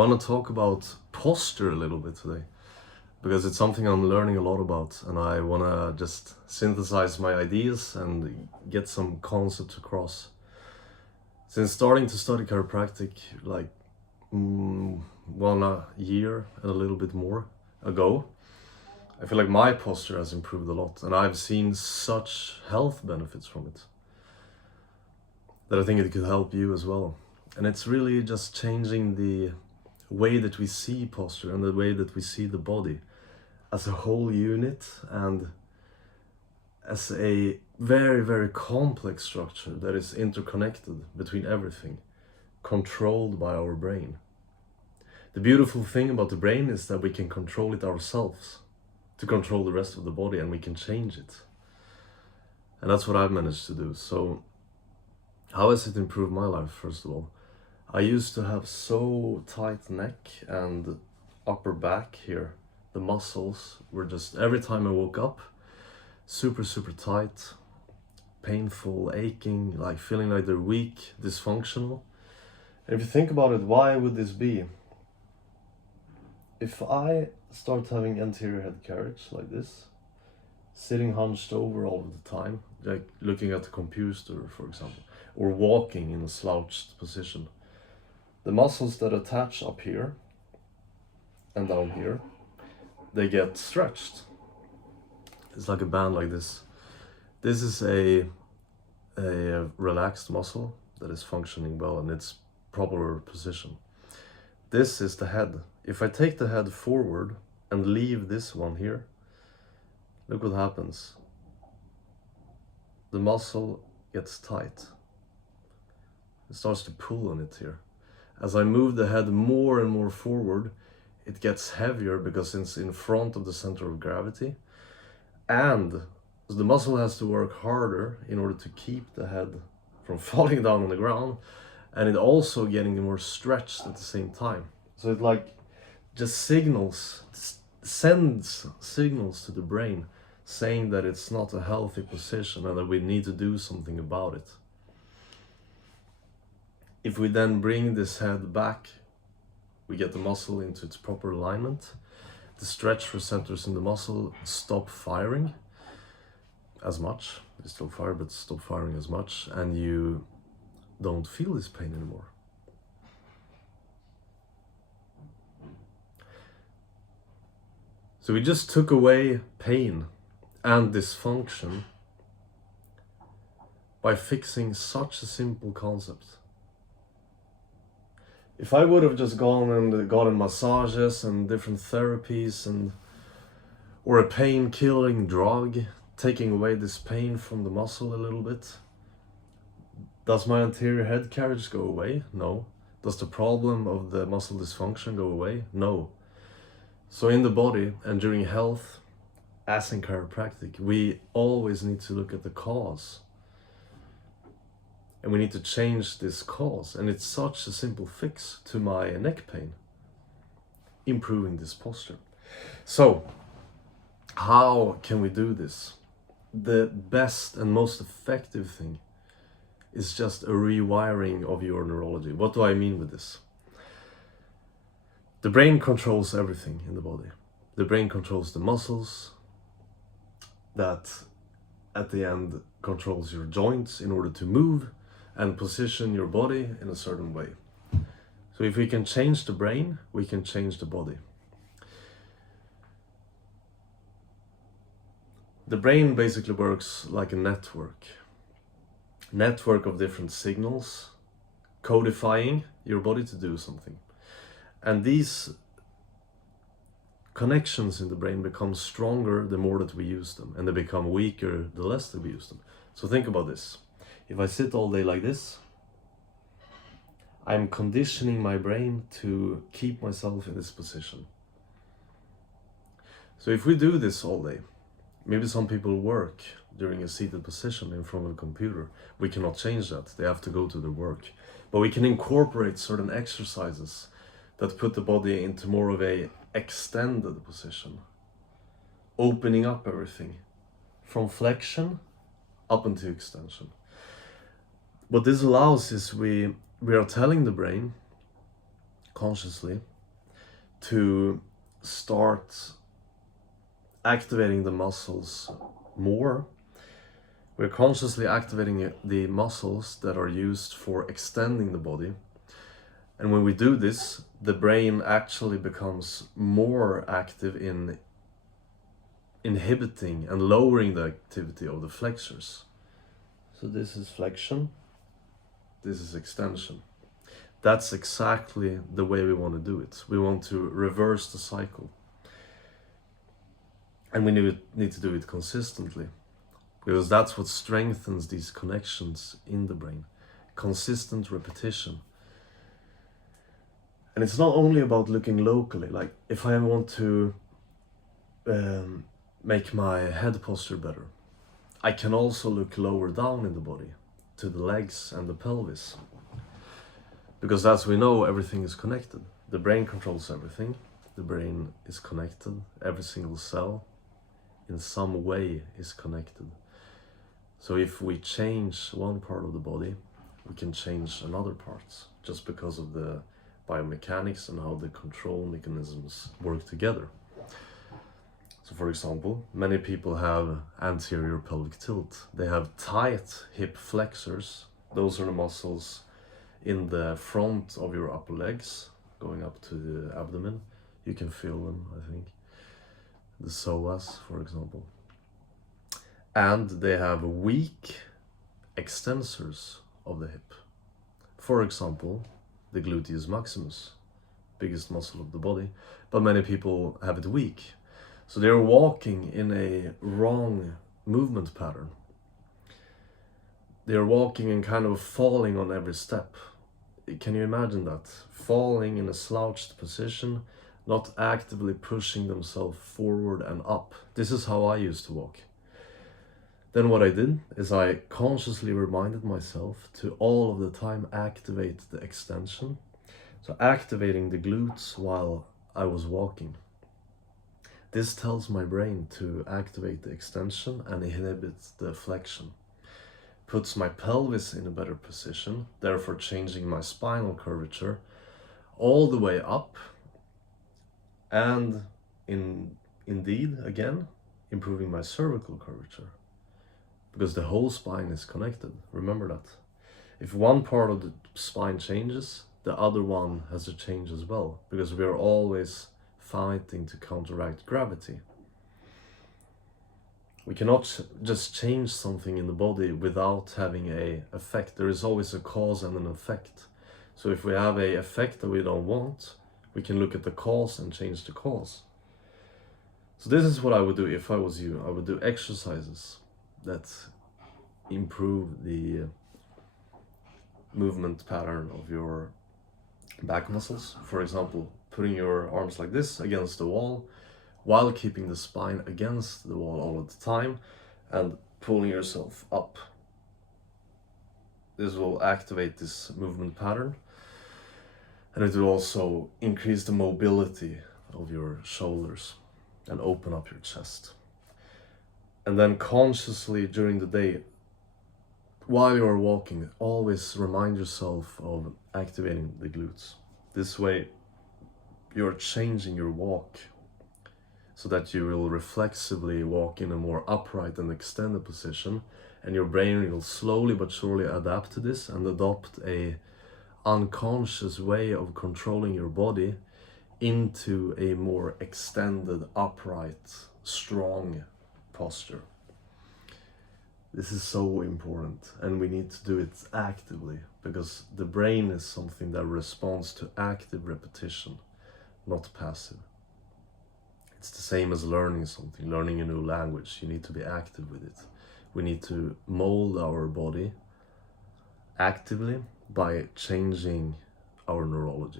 I want to talk about posture a little bit today because it's something I'm learning a lot about, and I want to just synthesize my ideas and get some concepts across. Since starting to study chiropractic like a year and a little bit more ago, I feel like my posture has improved a lot, and I've seen such health benefits from it that I think it could help you as well. And it's really just changing the way that we see posture and the way that we see the body as a whole unit and as a very, very complex structure that is interconnected between everything, controlled by our brain. The beautiful thing about the brain is that we can control it ourselves to control the rest of the body, and we can change it. And that's what I've managed to do. So how has it improved my life? First of all, I used to have so tight neck and upper back here. The muscles were just, every time I woke up, super tight, painful, aching, like feeling like they're weak, dysfunctional. And if you think about it, why would this be? If I start having anterior head carriage like this, sitting hunched over all of the time, like looking at the computer, for example, or walking in a slouched position, the muscles that attach up here and down here, they get stretched. It's like a band like this. This is a relaxed muscle that is functioning well in its proper position. This is the head. If I take the head forward and leave this one here, look what happens. The muscle gets tight. It starts to pull on it here. As I move the head more and more forward, it gets heavier because it's in front of the center of gravity. And the muscle has to work harder in order to keep the head from falling down on the ground. And it also getting more stretched at the same time. So it like just sends signals to the brain saying that it's not a healthy position and that we need to do something about it. If we then bring this head back, we get the muscle into its proper alignment. The stretch receptors in the muscle stop firing as much. They still fire, but stop firing as much, and you don't feel this pain anymore. So we just took away pain and dysfunction by fixing such a simple concept. If I would have just gone and gotten massages and different therapies or a pain-killing drug, taking away this pain from the muscle a little bit, does my anterior head carriage go away? No. Does the problem of the muscle dysfunction go away? No. So in the body and during health, as in chiropractic, we always need to look at the cause. And we need to change this cause. And it's such a simple fix to my neck pain, improving this posture. So, how can we do this? The best and most effective thing is just a rewiring of your neurology. What do I mean with this? The brain controls everything in the body. The brain controls the muscles that at the end controls your joints in order to move and position your body in a certain way. So if we can change the brain, we can change the body. The brain basically works like a network of different signals, codifying your body to do something. And these connections in the brain become stronger the more that we use them, and they become weaker the less that we use them. So think about this. If I sit all day like this, I'm conditioning my brain to keep myself in this position. So if we do this all day, maybe some people work during a seated position in front of a computer. We cannot change that. They have to go to their work. But we can incorporate certain exercises that put the body into more of a extended position, opening up everything from flexion up into extension. What this allows is we are telling the brain consciously to start activating the muscles more. We're consciously activating the muscles that are used for extending the body. And when we do this, the brain actually becomes more active in inhibiting and lowering the activity of the flexors. So this is flexion, this is extension. That's exactly the way we want to do it. We want to reverse the cycle. And we need to do it consistently, because that's what strengthens these connections in the brain. Consistent repetition. And it's not only about looking locally. Like if I want to make my head posture better, I can also look lower down in the body, to the legs and the pelvis. Because as we know, everything is connected. The brain controls everything. The brain is connected. Every single cell in some way is connected. So if we change one part of the body, we can change another part, just because of the biomechanics and how the control mechanisms work together. So for example, many people have anterior pelvic tilt. They have tight hip flexors. Those are the muscles in the front of your upper legs, going up to the abdomen. You can feel them, I think. The psoas, for example. And they have weak extensors of the hip. For example, the gluteus maximus, biggest muscle of the body, but many people have it weak. So they're walking in a wrong movement pattern. They're walking and kind of falling on every step. Can you imagine that? Falling in a slouched position, not actively pushing themselves forward and up. This is how I used to walk. Then what I did is I consciously reminded myself to all of the time activate the extension. So activating the glutes while I was walking. This tells my brain to activate the extension and inhibits the flexion. Puts my pelvis in a better position, therefore changing my spinal curvature all the way up, and indeed, again, improving my cervical curvature. Because the whole spine is connected, remember that. If one part of the spine changes, the other one has to change as well, because we are always fighting to counteract gravity. We cannot just change something in the body without having an effect. There is always a cause and an effect. So if we have an effect that we don't want, we can look at the cause and change the cause. So this is what I would do if I was you. I would do exercises that improve the movement pattern of your back muscles. For example, putting your arms like this against the wall while keeping the spine against the wall all the time and pulling yourself up. This will activate this movement pattern, and it will also increase the mobility of your shoulders and open up your chest. And then consciously during the day, while you're walking, always remind yourself of activating the glutes. This way you're changing your walk so that you will reflexively walk in a more upright and extended position, and your brain will slowly but surely adapt to this and adopt a unconscious way of controlling your body into a more extended, upright, strong posture. This is so important, and we need to do it actively, because the brain is something that responds to active repetition, not passive. It's the same as learning something, learning a new language. You need to be active with it. We need to mold our body actively by changing our neurology.